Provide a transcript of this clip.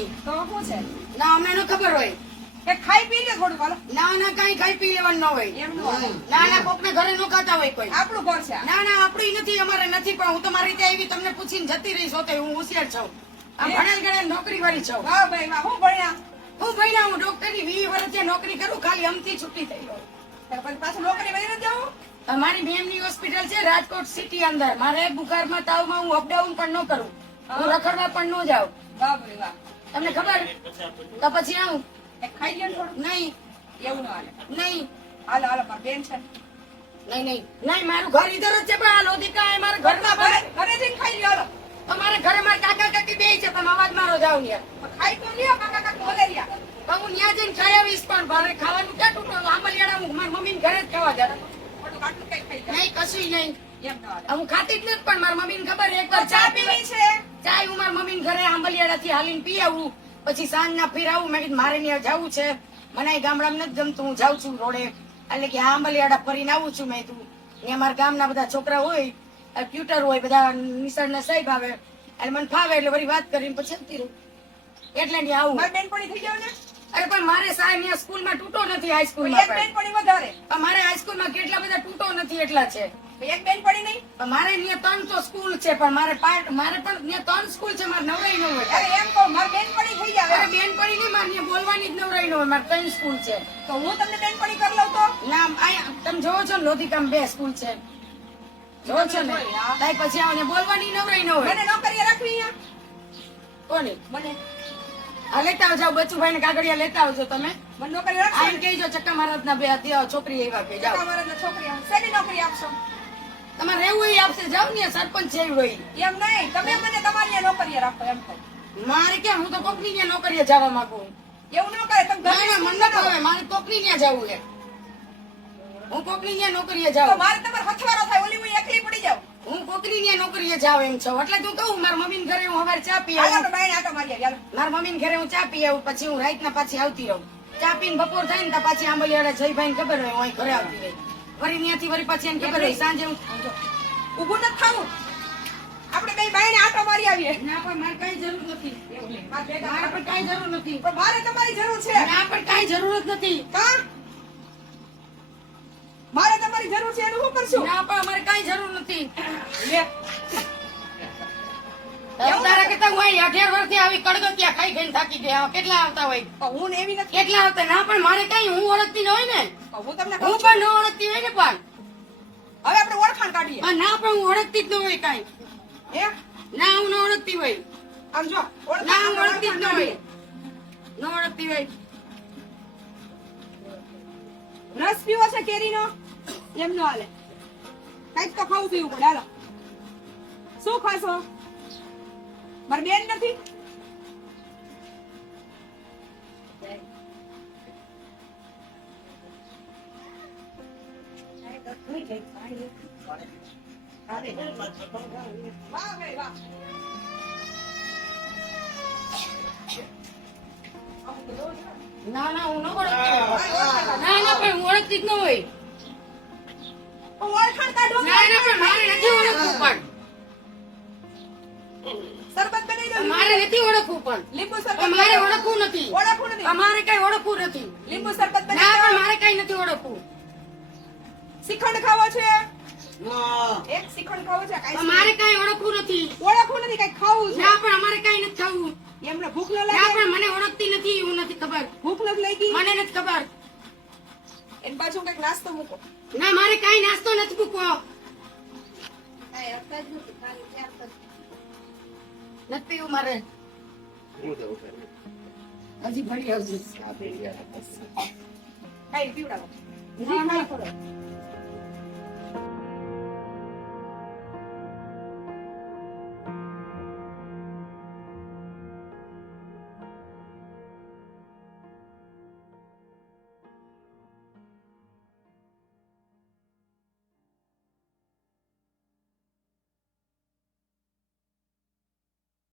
નહીં. તો શું છે? ના અમને ન ખબર હોય. કે ખાઈ પી લે થોડું હાલો ના ના કઈ ખાઈ પી લેવાનું ન હોય. એમ ન ના ના કોકના ઘરે ન ખાતા હોય કોઈ. આપણું ઘર છે ના ના આપણી નથી અમારે નથી પણ હું તમારી રીતે આવી તમને પૂછીને જતી રહીશ છો હું હોશિયાર છું. આ ભણેલ ગણેલ નોકરી વાળી છું. વાહ ભાઈ હું ભણ્યા? હું ભણ્યા હું ડોક્ટરની વીસ વર્ષ નોકરી કરું ખાલી અમથી છૂટી થઈ ગયો પાછું નોકરી વહી જવું અમારી બેમની હોસ્પિટલ છે રાજકોટ સિટી અંદર. મારે બુખારમાં તાવમાં હું અપડાઉન પણ ન કરું. હું? રખડવા પણ ન જાઉં. વાહ ભાઈ વાહ. તમને ખબર? તો પછી આવું ખાઈ ગયો થોડું નહીં. એવું ના હાલે. નહીં. હાલો હાલો મારા બેન છે. નહીં નહીં. નહીં મારું ઘર ઇધર જ છે પણ આ લોધિકા એ મારા ઘરમાં ભરે ઘરે જઈને ખાઈ લ્યો અમારે ઘરે મારા કાકા કાકી બે છે તમે અવાજ મારો જાવ ને ખાઈ તો લ્યો કાકા કાકા બોલે રહ્યા તો હું ત્યાં જઈને ખાઈ આવીશ પણ મારે ખાવાનું ક્યાં તૂટવાનું આંબલિયાળા હું મારી મમ્મી ઘરે જ ખાવા લે. નહીં કશું નહીં. હું ખાતી જ નથી પણ મારી મમ્મીને ખબર એક વાર ચા પીવી છે? ચાય હું મારી મમ્મીને ઘરે આંબલિયાળાથી હાલીને પી આવું. પછી સાંજના ફીર આવું. મેં કીધું મારે ત્યાં જવું છે. મને ગામડામાં નથી જમતું હું જાઉં છું રોડે. એટલે કે આંબલિયાળા ફરીને આવું છું મેં તું ને અમારા ગામના બધા છોકરા હોય ટ્યુટર હોય બધા નિસળના સાહેબ આવે. એટલે મને ફાવે એટલે વળી વાત કરીને પછી જતી રહું એટલે ને આવું. બેન બેનપણી થઈ જાવ ને અરે પણ મારે સાહેબ સ્કૂલ સ્કૂલમાં તૂટો નથી હાઈસ્કૂલમાં બેનપણી વધારે. મારે હાઈસ્કૂલમાં કેટલા બધા તૂટો નથી એટલા છે. તો બેન પડી નહીં? મારે અહીંયા ત્રણ તો સ્કૂલ છે પણ મારે પાર્ટ મારે પણ અહીંયા ત્રણ સ્કૂલ છે મારે નવરાઈ ન હોય. અરે એમ મારે બેન પડી થઈ જાય અરે બેન પડી નહીં મારે અહીંયા બોલવાની જ નવરાઈ ન હોય મારે ત્રણ સ્કૂલ છે. તો હું તમને બેનપણી કરી લઉં તો? ના તમે જોવો છો ને લોધિકામાં બે સ્કૂલ છે. જોવો છો ને? તાઈ પછી આવને બોલવાની નવરાઈ ન હોય. મને નોકરી રાખવી અહીંયા? કોની? મને. આ લેતા આવજો બચુભાઈ ને કાગળિયા લેતા આવજો તમે. મને નોકરી રાખો રાખશો કહેજો ચક્કા મહારાજ ના બે છોકરી એવા કે જાઓ તમારા છોકરી. શેની નોકરી આપશો? તમારે રહેવું એ આપશે. જાવ ને સરપંચ છે એમ નહીં. તમે મને તમારી નોકરીએ રાખો એમ તો મારે ક્યાં? હું તો કોકની ત્યાં નોકરીએ જવા માંગુ. એવું ન કરે. તમે ના ના મને ન ભાવે. મારે કોકની ત્યાં જવું છે. હું કોકની ત્યાં નોકરીએ જાઉં. મારે તમારે હથવારો થાય. ઓલી હું એકલી પડી જાઉં. હું કોકની ત્યાં નોકરીએ જાઉં એમ છું. એટલે તું કહું મારા મમ્મી ઘરે હું સવારે ચા પી આવું. મારી મમ્મી ઘરે હું ચા પી આવું પછી હું રાતના પાછી આવતી રહું. ચા પીને બપોર થાય ને તો પાછી આંબલિયાળા જયભાઈ ખબર હોય ઘરે આવતી રહી. વળી ત્યાંથી વરી પાછી એમ કે ભાઈ સાંજે હું ઊભું નથી થવું. આપણે બે બાઈને આટો મારી આવીએ. ના પણ મારે કઈ જરૂર નથી. મારે પણ કઈ જરૂર નથી. પણ મારે તમારી જરૂર છે. ના પણ કઈ જરૂર જ નથી. કા? મારે તમારી જરૂર છે એનું શું કરશું? ના પણ અમારે કઈ જરૂર નથી. લે. તારા કરતા હું અહીં અઢાર વર્ષથી આવી કડગતિયા ખાઈ ખાઈને થાકી ગયા કેટલા આવતા હોય? હું ને એવી નથી. કેટલા આવતા? ના પણ મારે કઈ હું ઓળખતી ન હોય ને. હું તમને હું પણ ન ઓળખતી હોય ને પણ. હવે આપણે ઓળખાણ કાઢીએ. ના પણ હું ઓળખતી જ ન હોય કઈ. હે? ના હું ન ઓળખતી હોય. આમ જો ના હું ઓળખતી જ ન હોય. ન ઓળખતી હોય. રસ પીવો છે કેરીનો? એમ નો હાલે કંઈક તો ખાવું પીવું પડે હાલો. શું ખાશો? મારી બેન નથી? ના ના હું ન ના ના પણ ઓળખતી જ ન હોય. પણ ઓળખાણ કાઢો ના ના પણ મારે નથી ઓળખવું પણ. બનાવી દો મારે નથી ઓળખવું પણ. લીંબુ સરબત મારે ઓળખવું નથી. ઓળખવું નથી. અમારે કઈ ઓળખવું નથી. લીંબુ શરબત ના પણ મારે કઈ નથી ઓળખવું. શ્રીખંડ ખાવો છે? એક શ્રીખંડ ખાવો છે કાંઈ મારે કઈ ઓળખવું નથી. ઓળખવું નથી કઈ ખાવું છે? ના પણ અમારે કઈ નથી ખાવું. એમને ભૂખ ન ના લાગે પણ મને ઓળખતી નથી એવું નથી ખબર. ભૂખ નથી લાગી? મને નથી ખબર. એન પાછું કંઈક નાસ્તો મૂકો. ના મારે કઈ નાસ્તો નથી મૂકવો. નથી પીવું મારે. હજી ભણી આવજો. કઈ પીવડાવો. ના, ના.